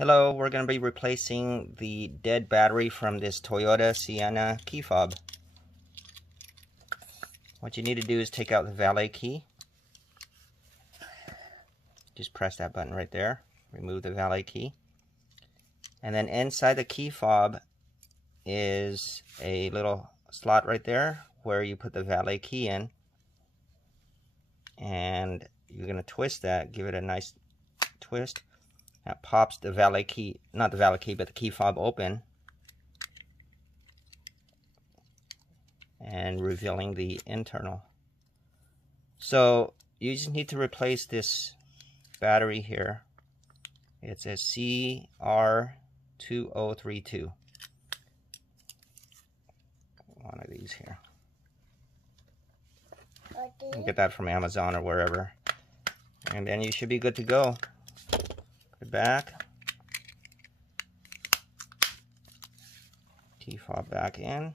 Hello, we're going to be replacing the dead battery from this Toyota Sienna key fob. What you need to do is take out the valet key. Just press that button right there. Remove the valet key. And then inside the key fob is a little slot right there where you put the valet key in. And you're going to twist that, give it a nice twist. That pops the valet key, not the valet key, but the key fob open, and revealing the internal. So you just need to replace this battery here. It's a CR2032. One of these here. You can get that from Amazon or wherever. And then you should be good to go. Put it back. Key fob back in.